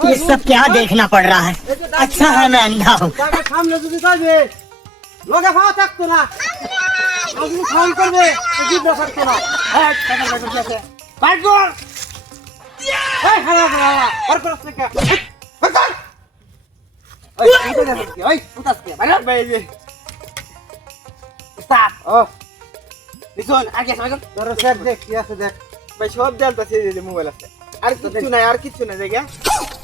ये सब क्या देखना पड़ रहा है? अच्छा है मैं अंधा हूँ। সামনে যদি যাবে লগে খাওয়া থাকতো না আপনি ফোন করবে জিজ্ঞাসা থাকতো না হ্যাঁ টাকা টাকা কি আছে বাইক কর এই হালা হালা আর করছ না কে ওই এটা দেখো কি ওই উঠাস কে বাইরে বাইরে যে স্টার্ট ও লিসন আর কি আছে ভাই তোর সেট দেখ কি আছে দেখ ভাই সব দেলতাছে এই মোবাইল আছে আর কিছু নাই জায়গা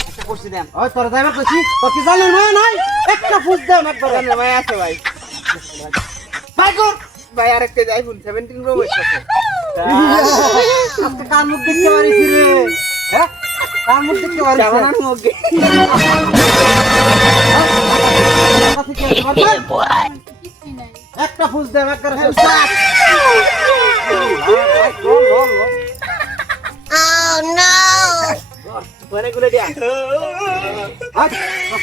একটা পুষি দেন ওই তোর ড্রাইভার কইছি তো কি জানেন ভাই নাই একটা পুষ দেন একবার জানেন ভাই আছে ভাই ভাই কর ভাই আরেকটা আইফোন 17 প্রো ম্যাক্স আছে আজকে কার মুখ দেখতে পারিস রে হ্যাঁ কার মুখ দেখতে পারিস জামানার মুখ একটা পুষ দেন একবার Oh no! বনে গুলো দিয়া আজ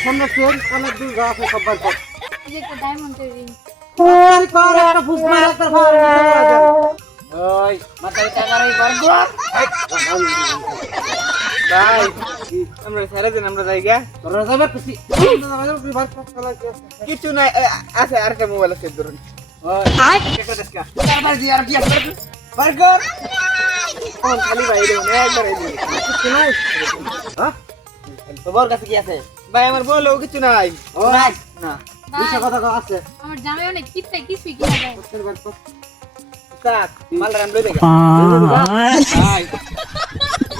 সামনে চেন অনেক দূর গা আছে সবার পর এই একটা ডায়মন্ডের রিং ওই কর একটা ফুস মারা একটা ফার ওই মাথায় টাকারই বর্গ ভাই আমরা সারা দিন আমরা যাইগা তোরা যাবে খুশি কিছু নাই আছে আর একটা মোবাইল আছে ধরুন ওই কেটে দেখ তারপর দি আর কি আছে বার্গার কোন খালি ভাই রে একবার এই কিছু নাই হ্যাঁ তোমার কাছে কি আছে ভাই আমার বলো কিছু নাই ও নাই না দুইটা কথা আছে আমার জামাই অনেক কিপটা কিছুই কিনা যায় কাক মাল রান লই দেখা ভাই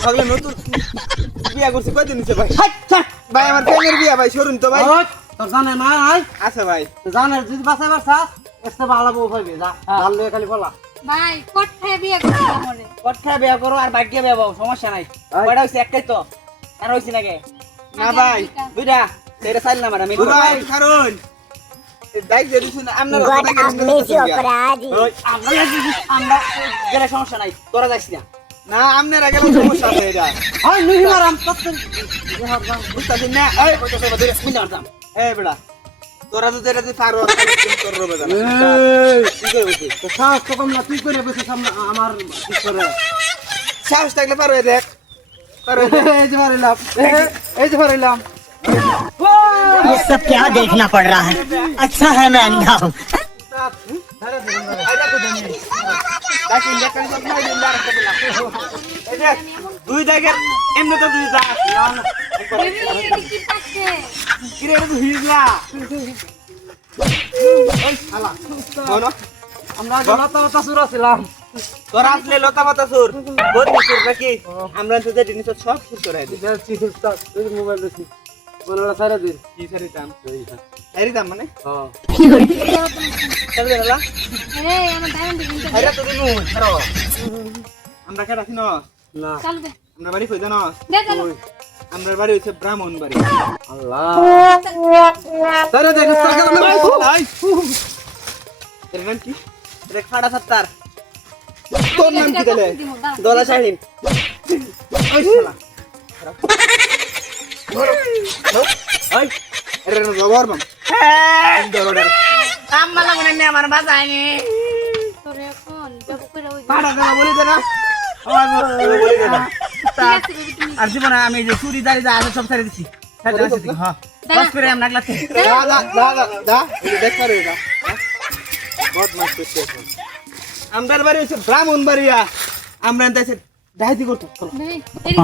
ভাবলে নতুন বিয়া করছে কয়দিন হইছে ভাই ভাই আমার ফ্যানের বিয়া ভাই শুনুন তো ভাই তোর জানে না ভাই আছে ভাই জানে যদি বাসা বাসা এসে ভালো বউ পাইবে যা ভাল লয়ে খালি বলা ভাই কোথায় বিয়ে করছিস আমারে কোথায় বিয়া করো আর ভাগ্যে বিয়া বাবু সমস্যা নাই কয়টা হইছে একটাই তো আর হইছে নাকি না ভাই দুইটা এটা চাইল না ম্যাডাম ভাই কারণ দাই যে দিছুন আমরা আমরা গেলে সমস্যা নাই তোরা যাইস না না আপনারা গেলে সমস্যা আছে এটা হয় নিহি মারাম তত্ত্ব বুঝতাছিস না এই কইতাছ বদরে মিন মারতাম এই বেড়া তোরা তো যেটা তুই পারো তোর রবে জানা কি করে বসে তো সাহস তো কম না তুই করে বসে সামনে আমার কি করে সাহস থাকলে পারো দেখ পারো এই যে মারিলাম এই যে মারিলাম ये सब क्या देखना पड़ रहा है? अच्छा है मैं अंधा हूँ। দুই জায়গার এমনি তো দুই যা কি পাচ্ছে কিরে তো হিজলা এই শালা বলো আমরা লতা পাতা সুর ছিলাম তোরা আসলে লতা পাতা সুর বহুত সুর নাকি আমরা তো যে জিনিস সব সুর করে দিই তুই মোবাইল দেখি বললা সারা দিন কি সারি দাম সারি দাম মানে হ্যাঁ কি করে চল গেলা এই আমার ডায়মন্ডের রিংটা আরে তো দিনু ছাড়ো আমরা কে রাখি না চালু দে আমরা বাড়ি কই জানো দে চালু আমরা বাড়ি হইছে ব্রাহ্মণ বাড়ি আল্লাহ আচ্ছা, তারে দেখ সাগর না ভাই এর নাম কি দেখ ফাড়া সত্তার তোর নাম কি তাহলে দলা শাহিন ওই শালা ওই এর নাম জবর বাম এই দরডার আম্মা লাগনে নে আমার বাজায়নি। তোর এখন যাবো কইরা ওই ফাড়া দেনা বলি দেনা আমার বলি দেনা ঠিক আছে বেবি তুমি আর জীবনে আমি যে চুরি দাড়ি যা আছে সব ছেড়ে দিছি হ্যাঁ বাস করে আমরা লাগলাতে দা এই দেখ করে দা বহুত মস্ত আছে আমদার বাড়ি হচ্ছে ব্রাহ্মণ বাড়িয়া আমরা এনতে ডাইতি করতে বেবি এই